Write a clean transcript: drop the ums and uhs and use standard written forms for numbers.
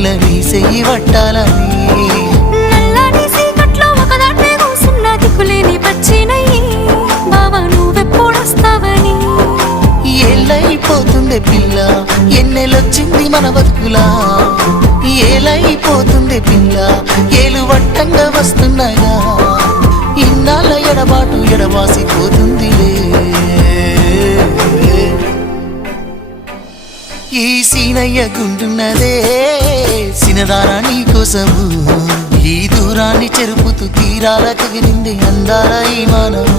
పిల్ల నీ చెయ్యి పట్టాలని నల్లని సీకట్లో ఒకదాన్నే కూసున్న దిక్కులేని పచ్చినయ్యి బావా నువ్వెప్పుడొస్తావని ఏళ్ళైపోతుంది పిల్ల ఎన్నెలొచ్చింది మన బతుకులా ఏలైపోతుంది పిల్ల ఏలు వట్టంగా వస్తున్నాగా ఇన్నాళ్ళ ఎడబాటు ఎడవాసిపోతుందిలే ఈ సీనయ్య గుంటున్నదే సినదారా నీ కోసము ఈ దూరాన్ని చెరుపుతూ తీరాల కగిరింది అందాల ఈ మానవు